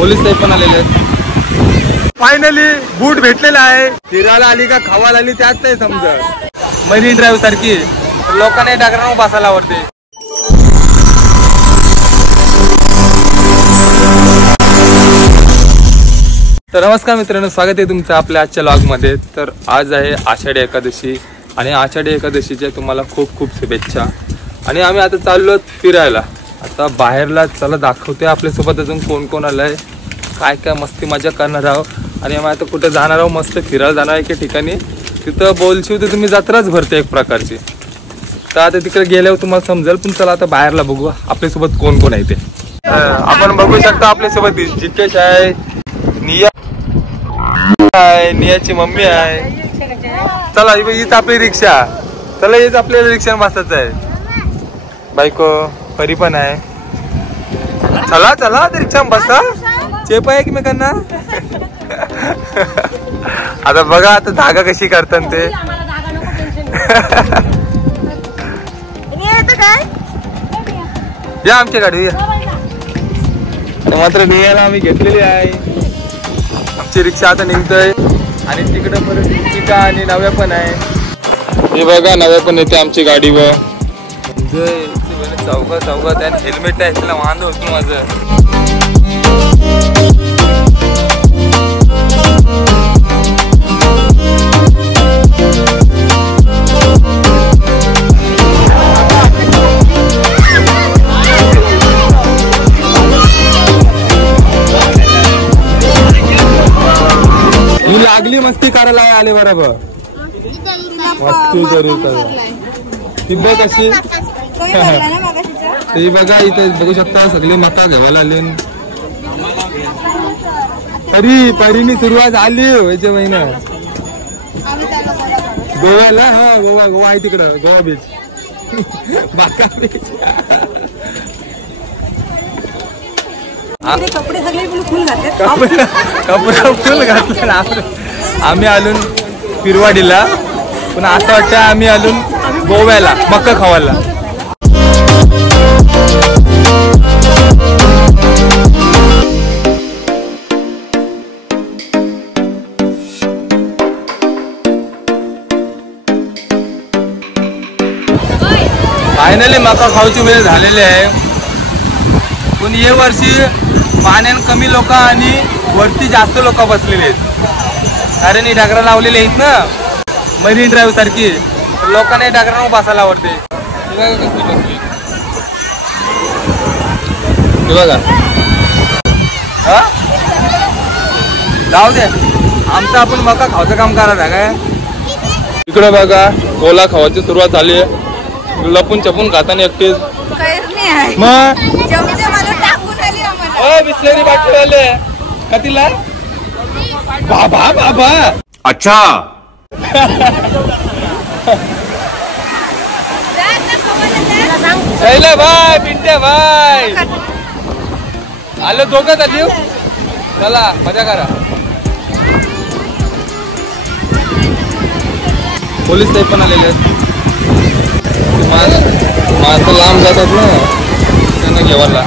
Police साहेब पण आलेले आहेत। फायनली बूट भेटलेला आहे। फिरायला आली का खावायला आली त्यात नाही समजत। मरीन ड्राईव्ह सारखी लोकांना डागरांवर बसायला आवडते। तर नमस्कार मित्रांनो, स्वागत आहे तुमचं आपल्या आजच्या व्लॉग मध्ये। तर आज आहे आषाढी एकादशी आणि आषाढी एकादशीच्या तुम्हाला खूप खूप शुभेच्छा। आणि आम्ही आता चाललो फिरायला। आता बाहेरला चला दाखवते आपल्यासोबत अजून कोण कोण आलंय, काय काय मस्ती मजा करणार आहोत। आणि आम्ही आता कुठे जाणार आहोत, मस्त फिरायला जाणार आहे एका ठिकाणी। तिथं बोलशिव तर तुम्ही जत्राच भरते एक प्रकारची। तर आता तिकडे गेल्यावर तुम्हाला समजेल, पण चला आता बाहेरला बघू आपल्यासोबत कोण कोण आहे ते। आपण बघू शकता आपल्यासोबत जितेश आहे, निया आहे, नियाची मम्मी आहे। चला हीच आपली रिक्षा, चला हीच आपल्याला रिक्षा बसायचं आहे। बायको परी पण आहे, चला चला रिक्षा बसा, चेप आहे एकमेकांना। आता बघा आता धागा कशी करतात ते। या आमच्या गाडी या। मात्र नियाला आम्ही घेतलेली आहे, आमची रिक्षा आता निघतोय। आणि तिकडे परत चिका आणि नव्या पण आहे। हे बघा नव्या पण येते आमची गाडीवर। चौघा त्याने हेल्मेट नाही त्याला वाहन होतो माझं। लागली मस्ती करायला आले बरोबर, मस्ती करू तिथे कशी। ते बघा इथे बघू शकता सगळे मका घ्यायला आले। परीनी सुरुवात आली व्हायच्या महिना गोव्याला। हा गोवा आहे तिकडं, गोवा बीच बाका बीच। कपडे फुल घातले। आम्ही आलो फिरवाडीला, पण असं वाटतं आम्ही आलो गोव्याला मका खावायला। फायनली मका खाऊची वेळ झालेली आहे, पण या वर्षी पाण्याने कमी लोक आणि वरती जास्त लोक बसलेले आहेत। कारण ही डागरा लावलेली आहेत ना मरीन ड्राईव्ह सारखी, लोकांना डागरांवर बसायला आवडते। बघा हा जाऊ दे, आमचं आपण मका खायचं काम करायचं काय। इकडे बघा ओला खावायची सुरुवात झाली आहे। लपून छपून खाताना एकटेच मग बिस्लरी बाटली वाले का तिला बाबा बाबा। अच्छा शैला भाई पिंट्या भाई आलो दोघं आली। चला मजा करा। पोलीस साहेब पण आलेले आहेत। माणसं लांब जातात ना त्यांना घेवायला।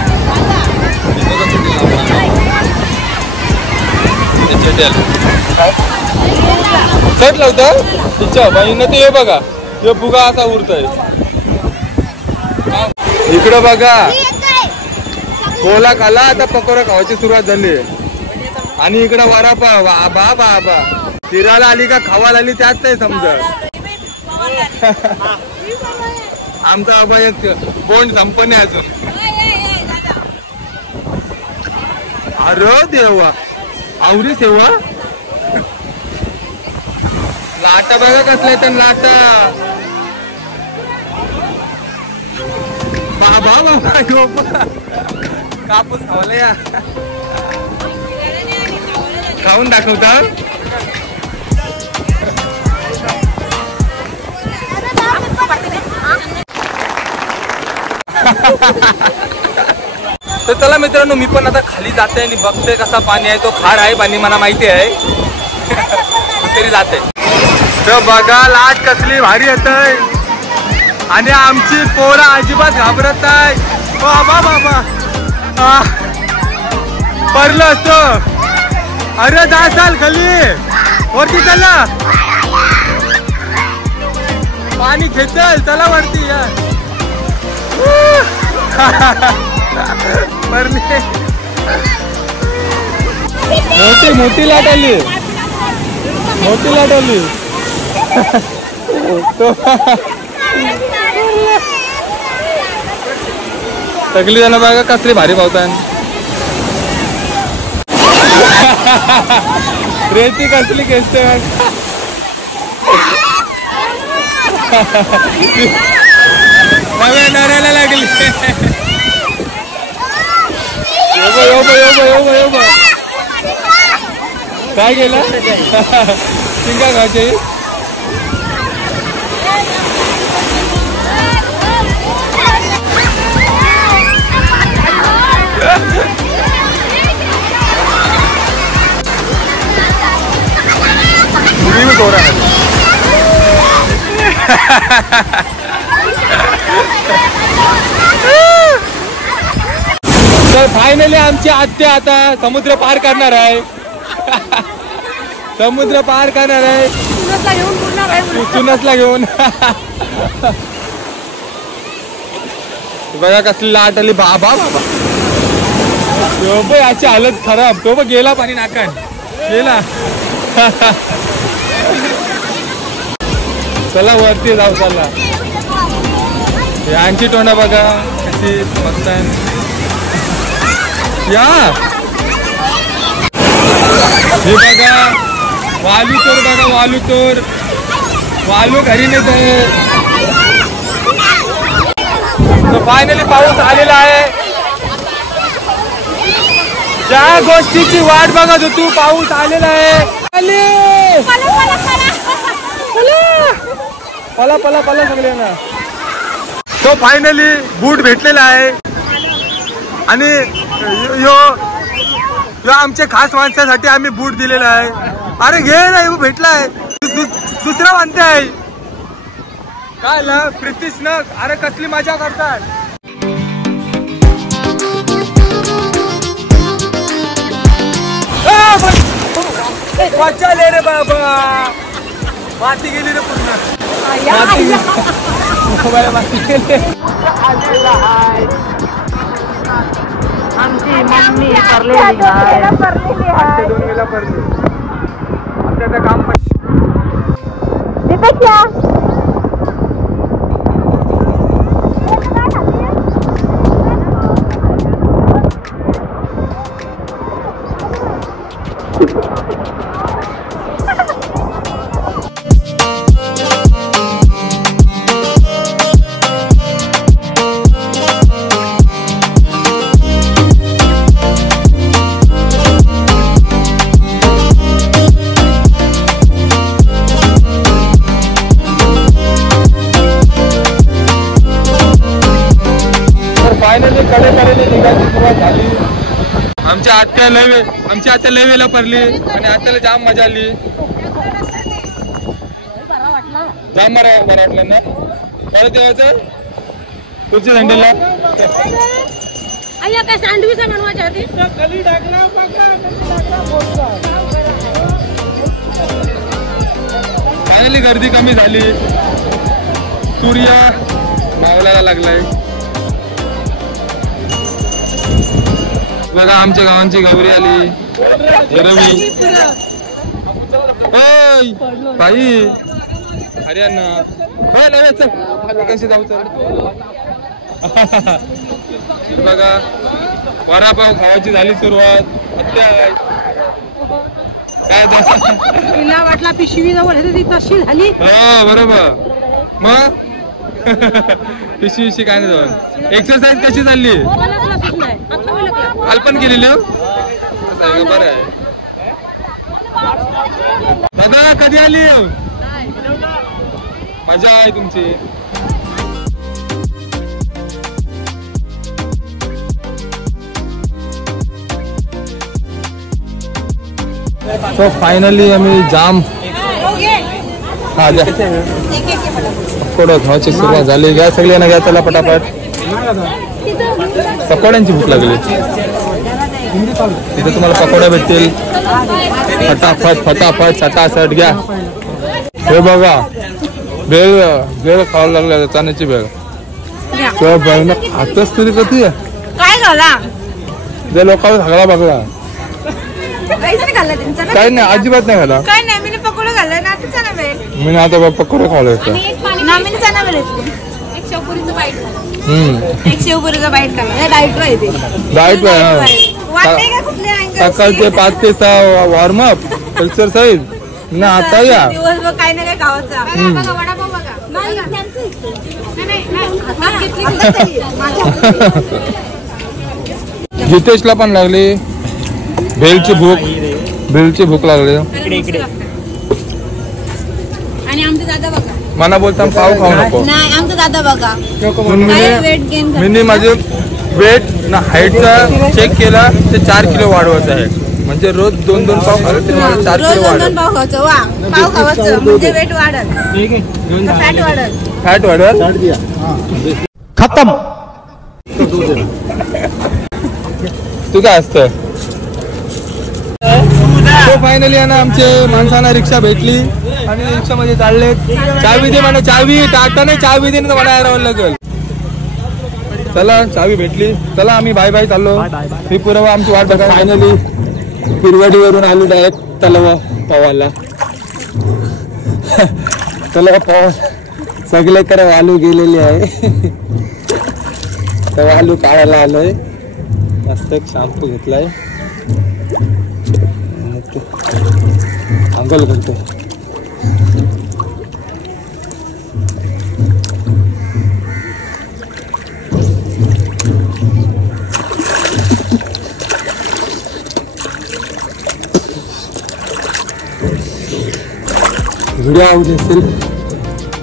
चट लावतं तिच्या बाईनं ते हे बघा, हे फुगा असा उरतोय। इकडं बघा गोला खाला, आता पकोडा खावायची सुरुवात झाली। आणि इकडं वडापाव बाबा बाबा, फिरायला आली का खावायला आली त्यात नाही समजत। आमचा बाबा एक बोंड संपणे अजून। अरे देवा आवरी सेवा लाटा बघा कसले तर लाटा बाबा बाबा कापूस खावला या खाऊन दाखवता। तर चला मित्रांनो, मी पण आता खाली जाते आणि बघते कसा पाणी आहे। तो खार आहे पाणी मला माहिती आहे, तरी जाते। तर बघा लाट कसली भारी येतय आणि आमची पोरं अजिबात घाबरत नाही। बाबा बाबा पडलं असतं. अरे 10 साल खाली वरती चला. पाणी खेचल चला वरती यार. मोठी मोठी लाट आली. मोठी लाट आली. सगळी जण बघा कसली भारी पावतात. रेती कसली खेचते. नरायला लागली. काय केलं शिंगा खायचे. तर फायनली आमची आत्या आता समुद्र पार करणार आहे. समुद्र पार करणार आहे. सुनसला घेऊन. बघा कसली लाट आली. बाबा बाबा याची हालत खराब. तो बघ गेला पाणी नाकान गेला. चला वरती जाऊ. चला यांची तोंडा बघा कशी मस्त आहे. या हे बघा वालू चोर. बघा वालू चोर. वालू घरी नेत. फायनली पाऊस आलेला आहे. ज्या गोष्टीची वाट बघत होतो पाऊस आलेला आहे. पला पला पला सगळे ना. तो फायनली बूट भेटलेला आहे. आणि यो आमच्या खास माणसासाठी आम्ही बूट दिलेला आहे. अरे घे नाही भेटलाय. दुसरा मानते आहे काय ला प्रितीश न. अरे कसली मजा करतात. मजा ले रे बाबा. माती गेली रे पूर्ण. माती गेली. आमची मम्मी परलेली आहे. आमच्या 2 गेला परले. आमच्याचं काम पण फायनली कडेकडेने निघायची सुरुवात झाली. आमच्या आत्या लेवेला पडली आणि आत्याला जाम मजा आली. जाम बरं वाटलं ना. परत यायचं तुझी झंडीला. काय सँडविच बनवायची होती. फायनली गर्दी कमी झाली. सूर्य मावळायला लागलाय. बघा आमच्या गावांची गौरी आली. रवी बाई हरियाणा कशी जाऊ. चल बघा वडापाव खावायची झाली सुरुवात. काय तिला वाटला पिशवी जवळ ती तशी झाली. हो बरोबर. मग पिशवी काय नाही जवळ. एक्सरसाइज कशी चालली. कल्पन केलेली बरं आहे. दादा कधी आली. मजा आहे तुमची. तो फायनली आम्ही जाम पकोडा खावायची सुरुवात झाली. घ्या सगळ्यांना घ्या. त्याला पटापट पकोड्यांची भूक लागली. तिथे तुम्हाला पकोडा भेटतील. फटाफट सटासट घ्या. हे बघा भेळ भेळ खायला लागल्या चण्याची भेळ. तेव्हा भेळ ना खातच तरी कधी काय झाला जे लोकांना सगळा बघला काय नाही अजिबात नाही खाला. काय नाही मी पकोडा खाल्ला ना आता चना भेळ. मी आता पकोडे खावले ना मी चना भेळ एक शेवपुरीचं बाईट खाल्ला डाएट आहे ते. डाएट वाटते का कुठल्या अँगल सकाळचे 5 ते 6 वॉर्मअप एक्सरसाइज ना आता या दिवसभर काय ना काय खावायचा. वडापाव बघा जितेशला पण लागली भेलची भूक लागली. आणि आमचे दादा बघा मला बोलता पाव खाऊ नको. नाही आमचा दादा बघा वेट गेन मी माझे वेट ना हाईटचा चेक केला ते 4 किलो वाढवायचं आहे. म्हणजे रोज 2-2 पाव खाल्ले तरी मला 4 किलो वाढेल. पाव खायचं वा पाव खावायचं म्हणजे वेट वाढल फॅट वाढेल. खत्म. तू काय असतं. फायनली आहे ना आमचे माणसांना रिक्षा भेटली आणि रिक्षामध्ये चालले. चावी दे म्हणा. चावी टाटा नाही चावी दे ना मला राहावं लागेल. चला चावी भेटली. चला आम्ही बाय बाय चाललो. ही पुरावा आमची वाट बघा. फायनली पिरवाडीवरून आलो डायरेक्ट तलाव पवायला. तलाव पवा सगळे तर वालू गेलेले आहे. तर वालू काढायला आलोय. मस्त एक शॅम्पू घेतलाय. अंकल करतो. व्हिडिओ आवडला असेल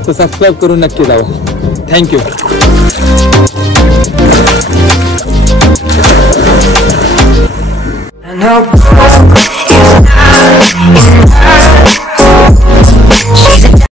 तर सबस्क्राईब करून नक्की लावा. थँक्यू. And